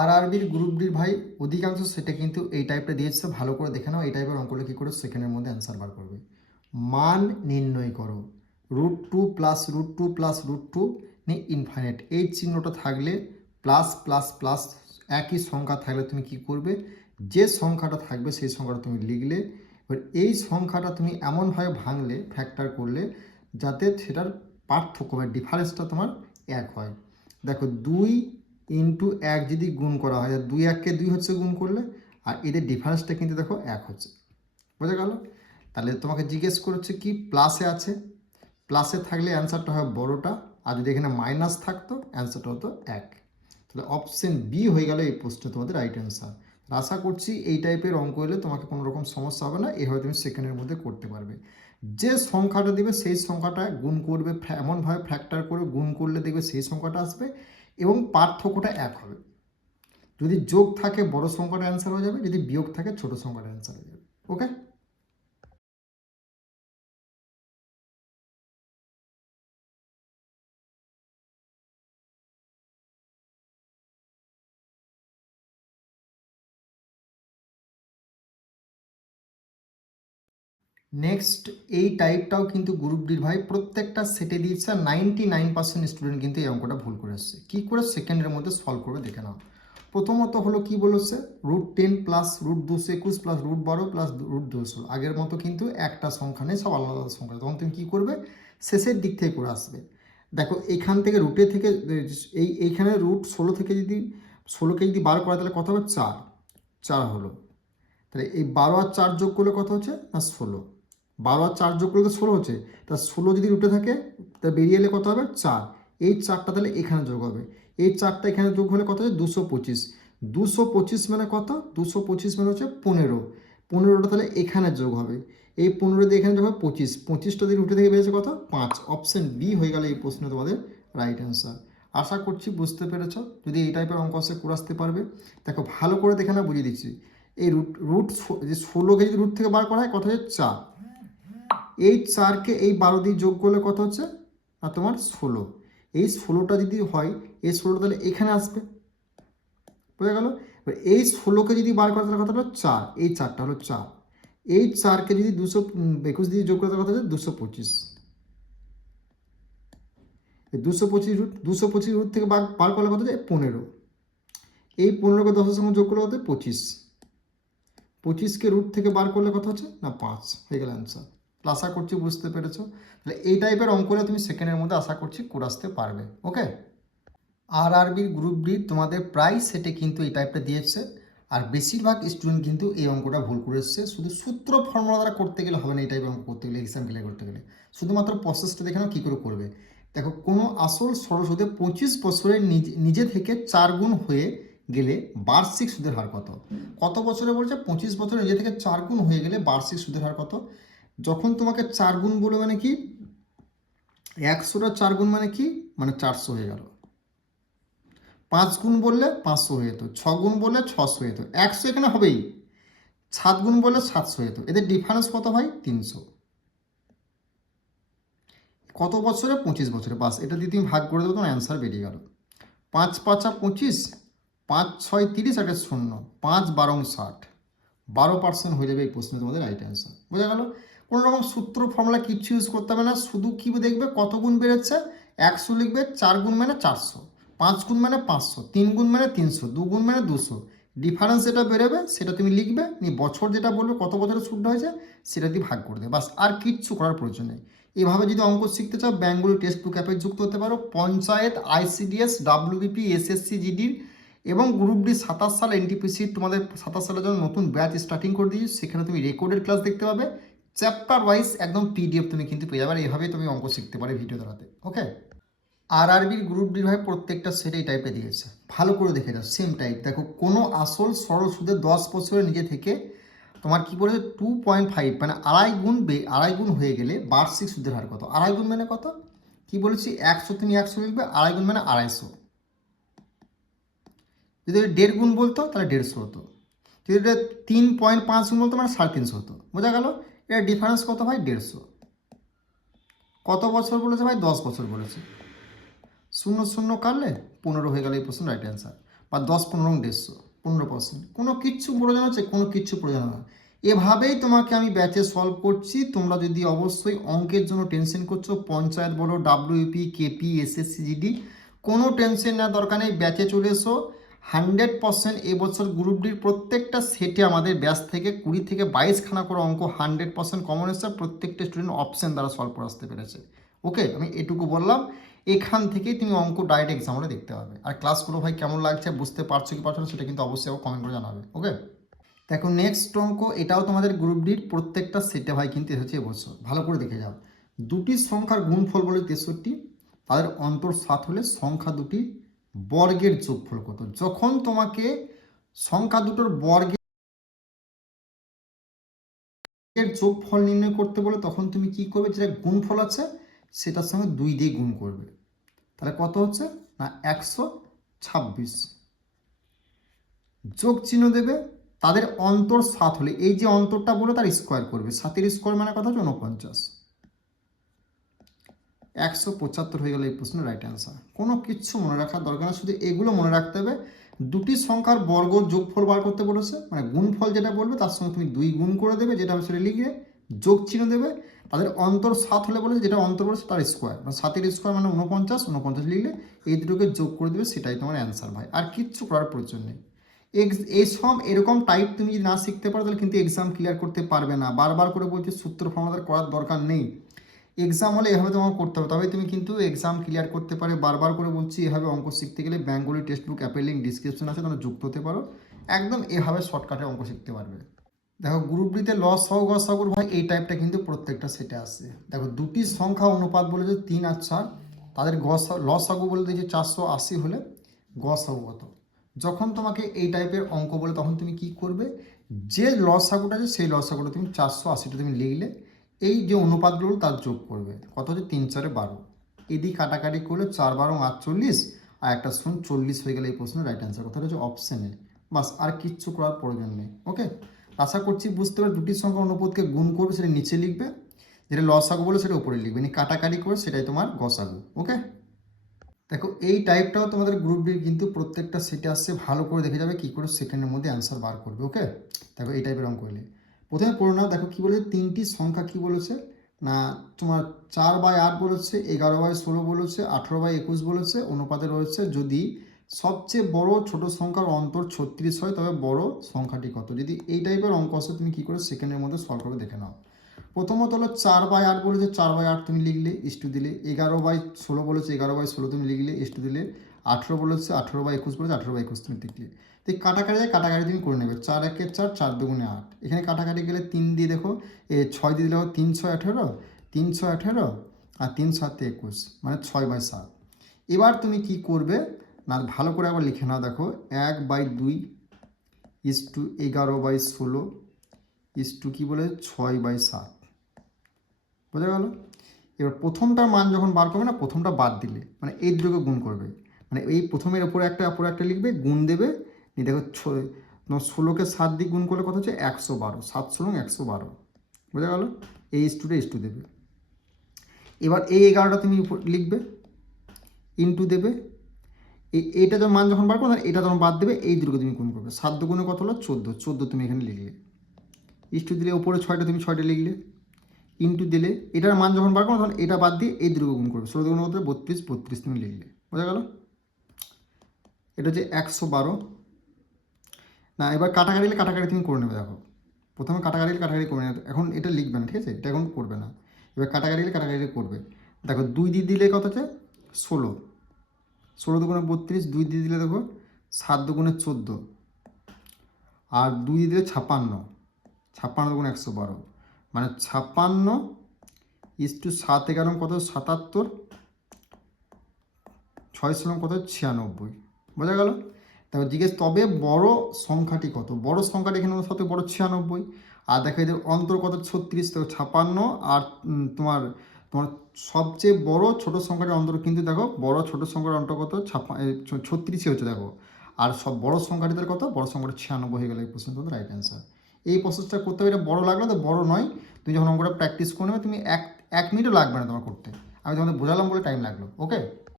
আরআরবির group ডির ভাই অধিকাংশ সেটা কিন্তু এই টাইপটা দিয়েছে, ভালো করে দেখে নাও। এই টাইপের অঙ্কগুলো কী করে সেকেন্ডের মধ্যে অ্যান্সার বার করবে। মান নির্ণয় করো, √2 প্লাস √2 প্লাস √2 নিয়ে ইনফাইনাইট, এই চিহ্নটা থাকলে প্লাস প্লাস প্লাস একই সংখ্যা থাকলে তুমি কি করবে, যে সংখ্যাটা থাকবে সেই সংখ্যাটা তুমি লিখলে। এবার এই সংখ্যাটা তুমি এমনভাবে ভাঙলে, ফ্যাক্টর করলে, যাতে সেটার পার্থক্য বা ডিফারেন্সটা তোমার এক হয়। দেখো 2 ইন্টু 1 যদি গুণ করা হয়, 2 1কে 2 হচ্ছে গুণ করলে, আর এদের ডিফারেন্সটা কিন্তু দেখো 1 হচ্ছে। বোঝা গেল? তাহলে তোমাকে জিজ্ঞেস করছে কি প্লাসে আছে, প্লাসে থাকলে অ্যান্সারটা হয় বড়টা, আর যদি এখানে মাইনাস থাকতো অ্যান্সারটা হতো 1। তাহলে অপশন বি হয়ে গেল এই প্রশ্নে তোমাদের রাইট অ্যান্সার। আশা করছি এই টাইপের অঙ্ক হলে তোমাকে কোনো রকম সমস্যা হবে না, এভাবে তুমি সেকেন্ডের মধ্যে করতে পারবে। যে সংখ্যাটা দেবে সেই সংখ্যাটা গুণ করবে, এমনভাবে ফ্যাক্টর করে গুণ করলে দেখবে সেই সংখ্যাটা আসবে এবং পার্থক্যটা 1 হবে। যদি যোগ থাকে বড় সংখ্যাটা অ্যান্সার হয়ে যাবে, যদি বিয়োগ থাকে ছোট সংখ্যাটা অ্যান্সার হয়ে যাবে। ওকে। নেক্সট এই টাইপটাও কিন্তু গ্রুপ ডির ভাই প্রত্যেকটা সেটে দিয়েছে, 99% স্টুডেন্ট কিন্তু এই অঙ্কটা ভুল করে এসছে। কী করে সেকেন্ডের মধ্যে সলভ করবে দেখে নাও। প্রথমত হলো কি বলেছে, √10 প্লাস √221 প্লাস √12 প্লাস √216। আগের মতো কিন্তু একটা সংখ্যা নেই, সব আলাদা আলাদা সংখ্যা। তখন তুমি কী করবে, শেষের দিক থেকে করে আসবে। দেখো এইখান থেকে রুটে থেকে এইখানে √16 থেকে যদি 16কে যদি বার করা তাহলে কত হবে, 4 হলো। তাহলে এই 12 আর 4 যোগ করলে কত হচ্ছে না 16, 12 আর 4 যোগ করলে তো 16 হচ্ছে। তা 16 যদি রুটে থাকে তা বেরিয়ে এলে কত হবে 4, এই 4টা তাহলে এখানে যোগ হবে, এই 4টা এখানে যোগ হলে কত হচ্ছে 225। 225 মানে কত, 225 মানে হচ্ছে 15, 15টা তাহলে এখানে যোগ হবে, এই 15 দিয়ে এখানে যোগ হবে 25, 25টা দিয়ে রুটে থেকে বেরিয়েছে কত 5। অপশন বি হয়ে গেল এই প্রশ্নে তোমাদের রাইট অ্যান্সার। আশা করছি বুঝতে পেরেছ। যদি এই টাইপের অঙ্ক আসে করে আসতে পারবে। দেখো ভালো করে দেখে না, বুঝিয়ে দিচ্ছি। এই রুট যে 16কে যদি রুট থেকে বার করা হয় কত হচ্ছে 4, এই 4কে এই 12 দিয়ে যোগ করলে কত হচ্ছে আর তোমার 16, এই 16টা যদি হয় এই 16টা তাহলে এখানে আসবে। বোঝা গেল? এবার এই 16কে যদি বার করা তাহলে কত হলো 4, এই 4টা হলো 4, এই 4কে যদি 221 দিয়ে যোগ করতে কত হচ্ছে 225, এই 225 রুট থেকে বার করলে কত হচ্ছে 15, এই 15কে 10-এর সঙ্গে যোগ করলে কত 25, 25কে রুট থেকে বার করলে কত হচ্ছে না 5, হয়ে গেল অ্যান্সার। আশা করছি বুঝতে পেরেছো। তাহলে এই টাইপের অঙ্কটা তুমি সেকেন্ডের মধ্যে আশা করছি করে আসতে পারবে। ওকে। আরআরবির গ্রুপ ডি তোমাদের প্রায় সেটে কিন্তু এই টাইপটা দিয়েছে, আর বেশিরভাগ স্টুডেন্ট কিন্তু এই অঙ্কটা ভুল করে এসছে। শুধু সূত্র ফর্মুলা দ্বারা করতে গেলে হবে না, এই টাইপের অঙ্ক করতে গেলে, এক্সাম ক্লিয়ার করতে গেলে শুধুমাত্র প্রসেসটা দেখে নাও কী করে করবে। দেখো কোনো আসল সরল সুদে 25 বছরের নিজে থেকে 4 গুণ হয়ে গেলে বার্ষিক সুদের হার কত। কত বছরে বলছে 25 বছরে নিজে থেকে 4 গুণ হয়ে গেলে বার্ষিক সুদের হার কত। যখন তোমাকে 4 গুণ বলে মানে কি, 100টা 4 গুণ মানে কি, মানে 400 হয়ে গেল। 5 গুণ বললে 500 হয়ে যেত, 6 গুণ বললে 600 হয়ে যেত, 100 এখানে হবেই। 7 গুণ বললে 700 হয়ে যেত। এদের ডিফারেন্স কত হয় 300। কত বছরে 25 বছরে, বাস এটা দিয়ে তুমি ভাগ করে দেবো, তোমার অ্যান্সার বেরিয়ে গেল। 5 5 25, 5 6 30, আর 0, 5 12 60, 12% হয়ে যাবে এই প্রশ্নে তোমাদের রাইট অ্যান্সার। বোঝা গেল? কোনো রকম সূত্র ফর্মুলা কিচ্ছু ইউজ করতে হবে না, শুধু কি দেখবে কত গুণ বেরোচ্ছে, 100 লিখবে, 4 গুণ মানে 400, 5 গুণ মানে 500, 3 গুণ মানে 300, 2 গুণ মানে 200, ডিফারেন্স যেটা বেরোবে সেটা তুমি লিখবে, বছর যেটা বলবে কত বছরের সুদটা হয়েছে সেটা দিয়ে ভাগ করে দেবে, বাস। আর কিচ্ছু করার প্রয়োজন নেই। এভাবে যদি অঙ্ক শিখতে চাও বেঙ্গলি টেক্সট বুক অ্যাপে যুক্ত হতে পারো। পঞ্চায়েত, ICDS, WBP, SSC GDর এবং গ্রুপ ডি 27 সাল NTPC তোমাদের 27 সালের জন্য নতুন ব্যাচ স্টার্টিং করে দিয়েছি। সেখানে তুমি রেকর্ডেড ক্লাস দেখতে পাবে, চ্যাপ্টার ওয়াইজ একদম PDF তুমি কিন্তু পেয়ে যাবে। আর এভাবেই তুমি অঙ্ক শিখতে পারো ভিডিও দ্বারাতে। ওকে। আরআরবির গ্রুপ ডি ভাই প্রত্যেকটা সেট এই টাইপে দিয়েছে, ভালো করে দেখে যাও সেম টাইপ। দেখো কোনো আসল সরল সুদে 10 বছরের নিজে থেকে তোমার কী বলেছে 2.5 মানে আড়াই গুণ হয়ে গেলে বার্ষিক সুদের হার কত। আড়াই গুণ মানে কত কি বলেছি, 100 তুমি 100 লিখবে, আড়াই গুণ মানে 250। যদি 1.5 গুণ বলতো তাহলে 150 হতো, যদি এটা 3.5 গুণ বলতো মানে 350 হতো। বোঝা গেল? এর ডিফারেন্স কত ভাই 150। কত বছর বলেছে ভাই 10 বছর বলেছে, 0 0 কাটলে 15 হয়ে গেল এই প্রশ্ন রাইট অ্যান্সার। বা 10, 15, 150, 15%, কোনো কিচ্ছু প্রয়োজন আছে? কোনো কিচ্ছু প্রয়োজন হয় না। এভাবেই তোমাকে আমি ব্যাচে সলভ করছি। তোমরা যদি অবশ্যই অঙ্কের জন্য টেনশন করছো, পঞ্চায়েত বলো, ডাব্লিউপি, কেপি, এসএসসি, জিডি, কোনো টেনশন নেওয়ার দরকার নেই, ব্যাচে চলে এসো। 100% এবছর গ্রুপ ডির প্রত্যেকটা সেটে আমাদের ব্যাচ থেকে 20 থেকে 22খানা করে অঙ্ক 100% কমন এসছে। প্রত্যেকটা স্টুডেন্ট অপশন দ্বারা সলভ করে আসতে পেরেছে। ওকে, আমি এটুকু বললাম। এখান থেকেই তুমি অঙ্ক ডাইরেক্ট এক্সাম হলে দেখতে পাবে। আর ক্লাসগুলো ভাই কেমন লাগছে, বুঝতে পারছো কি পারছো না, সেটা কিন্তু অবশ্যই কমেন্ট করে জানাবে। ওকে, দেখো নেক্সট অঙ্ক, এটাও তোমাদের গ্রুপ ডির প্রত্যেকটা সেটে ভাই কিন্তু এসেছে এবছর। ভালো করে দেখে যাও। দুটি সংখ্যার গুণফল বলে 63, তাদের অন্তর 7 হলে সংখ্যা দুটি বর্গের যোগফল কত? যখন তোমাকে সংখ্যা দুটোর বর্গের যোগফল নির্ণয় করতে বলে, তখন তুমি কি করবে? যেটা গুণফল আছে সেটার সঙ্গে 2 দিয়ে গুণ করবে। তাহলে কত হচ্ছে না 126। যোগ চিহ্ন দেবে, তাদের অন্তর 7 হলে, এই যে অন্তরটা বলে তার স্কোয়ার করবে। 7-এর স্কোয়ার মানে কথা হচ্ছে 49। 175 হয়ে গেল এই প্রশ্নের রাইট অ্যান্সার। কোনো কিচ্ছু মনে রাখার দরকার না, শুধু এগুলো মনে রাখতে হবে। দুটি সংখ্যার বর্গ যোগফল বার করতে বলেছে, মানে গুণফল যেটা বলবে তার সঙ্গে তুমি 2 গুণ করে দেবে, যেটা হবে সেটা লিখে যোগ চিহ্ন দেবে। তাদের অন্তর 7 হলে বলেছে, যেটা অন্তর বলেছে তার স্কোয়ার, মানে 7-এর স্কোয়ার মানে 49, 49 লিখলে এই দুটোকে যোগ করে দেবে, সেটাই তোমার অ্যান্সার ভাই। আর কিচ্ছু করার প্রয়োজন নেই। এই সব এরকম টাইপ তুমি যদি না শিখতে পারো তাহলে কিন্তু এক্সাম ক্লিয়ার করতে পারবে না। বারবার করে বলছি সূত্র ফর্মুলা করার দরকার নেই, এক্সাম হলে এভাবে তোমাকে করতে হবে, তবে তুমি কিন্তু এক্সাম ক্লিয়ার করতে পারে। বারবার করে বলছি, এভাবে অঙ্ক শিখতে গেলে বেঙ্গলি টেক্সট বুক অ্যাপের লিঙ্ক ডিসক্রিপশন আছে, তোমরা যুক্ত হতে পারো। একদম এভাবে শর্টকাটে অঙ্ক শিখতে পারবে। দেখো গ্রুপ ডিতে লসাগু গসাগুর ভাই এই টাইপটা কিন্তু প্রত্যেকটা সেটে আসছে। দেখো দুটি সংখ্যা অনুপাত বলে যে 3 আর 4, তাদের লসাগু বলে দিয়েছে 480 হলে গসাগু কত? যখন তোমাকে এই টাইপের অঙ্ক বলে তখন তুমি কি করবে? যে লসাগুটা আছে সেই লসাগুটা তুমি 480টা তুমি লিখলে, এই যে অনুপাতগুলো তার যোগ করবে। কত হচ্ছে? 3 4 12, এদিক কাটাকাটি করলে 4 12 48, আর একটা 40 হয়ে গেলে এই প্রশ্নের রাইট অ্যান্সার। কথা হচ্ছে অপশানে। বাস, আর কিচ্ছু করার প্রয়োজন নেই। ওকে, আশা করছি বুঝতে পারবে। দুটি সংখ্যা অনুপাতকে গুণ করবে, সেটা নিচে লিখবে, যেটা লসাগু বলে সেটা উপরে লিখবে, কাটাকাটি করে সেটাই তোমার গসাগু। ওকে, দেখো এই টাইপটাও তোমাদের গ্রুপ ডির কিন্তু প্রত্যেকটা সেটে আসছে। ভালো করে দেখে যাবে কী করে সেকেন্ডের মধ্যে অ্যান্সার বার করবে। ওকে, দেখো এই টাইপের অঙ্ক হলে প্রথমে পড়ো না। দেখো কী বলেছে, তিনটি সংখ্যা কী বলেছে না, তোমার 4/8 বলেছে, 11/16 বলেছে, 18/21 বলেছে। অনুপাতে রয়েছে যদি সবচেয়ে বড় ছোট সংখ্যার অন্তর 36 হয় তবে বড় সংখ্যাটি কত? যদি এই টাইপের অঙ্ক আসে তুমি কী করে সেকেন্ডের মধ্যে সলভ করে দেখে নাও। প্রথমত হলো 4/8 বলেছে, 4/8 তুমি লিখলে, ইস্টু দিলে। 11/16 বলেছে, 11/16 তুমি লিখলে, ইস্টু দিলে। 18 বলেছে, 18/21 বলেছে, 18/21 তুমি লিখলে। তো কাটাকাটি যায়, কাটাকাটি তুমি করে নেবে। 4 1 4, 4 2 8। এখানে কাটাকাটি গেলে 3 দিয়ে দেখো, 6 দিয়ে দিলে 3 6 18, 3 6 18, আর 3 7 21, মানে 6/7। এবার তুমি কি করবে না, ভালো করে একবার লিখে নাও। দেখো 1/2 ইস্টু 11/16 ইস্টু কী বলে 6/7, বোঝা গেল? এবার প্রথমটার মান যখন বার করবে না, প্রথমটা বাদ দিলে, মানে এই দুটোকে গুণ করবে, মানে এই প্রথমের ওপরে একটা লিখবে, গুণ দেবে। দেখো 16কে 7 দিয়ে গুণ করলে কত হচ্ছে? 112, 7 16 112, বোঝা গেল? এই ইস্টু দেবে। এবার এই 11টা তুমি লিখবে, ইন্টু দেবে। এইটা যখন মান যখন বার করবে, এটা যখন বাদ দেবে, এই দুটোকে তুমি গুণ করবে। 7 দুগুণে কত হলো? 14, 14 তুমি এখানে লিখলে, ইস্টু দিলে। ওপরে 6টা তুমি 6টা লিখলে, ইন্টু দিলে। এটার মান যখন বার করো তখন এটা বাদ দিয়ে এই দুটো গুণ করবে। 16 দুগুণ কত? 32, 32 তুমি লিখলে, বোঝা গেল? এটা হচ্ছে 112 না। এবার কাটাকাটি তুমি করে নেবে। দেখো প্রথমে কাটাকাটি করে নেবে, এখন এটা লিখবে না, ঠিক আছে? এটা এখন করবে না। এবার কাটাকাটি করবে। দেখো 2 দিয়ে দিলে কত হচ্ছে? 16, 16 দুগুণে 32, 2 দিয়ে দিলে দেখো 7 দুগুণে 14, আর 2 দিয়ে দিলে 56, 56 দুগুণে 112, মানে 56 ইস্টু 7 11 কত? 77, 6 16 কত? 96, বোঝা গেল? তারপর জিজ্ঞেস, তবে বড় সংখ্যাটি কত? বড় সংখ্যাটি এখানে সাথে বড় 96, আর দেখো এদের অন্তর কত? 36, তো 56, আর তোমার তোমার সবচেয়ে বড় ছোট সংখ্যাটির অন্তর কিন্তু দেখো বড় ছোট সংখ্যার অন্তর কত? 36 হচ্ছে দেখো। আর সব বড় সংখ্যাটিদের কত? বড় সংখ্যাটা 96 হয়ে গেল এই প্রশ্ন তোমাদের রাইট অ্যান্সার। এই প্রসেসটা করতে হবে। এটা বড় লাগলো তো, বড় নয়, তুমি যখন অঙ্কটা প্র্যাকটিস করে নেবে, তুমি এক মিনিটও লাগবে না তোমার করতে। আমি তোমাদের বোঝালাম বলে টাইম লাগলো। ওকে।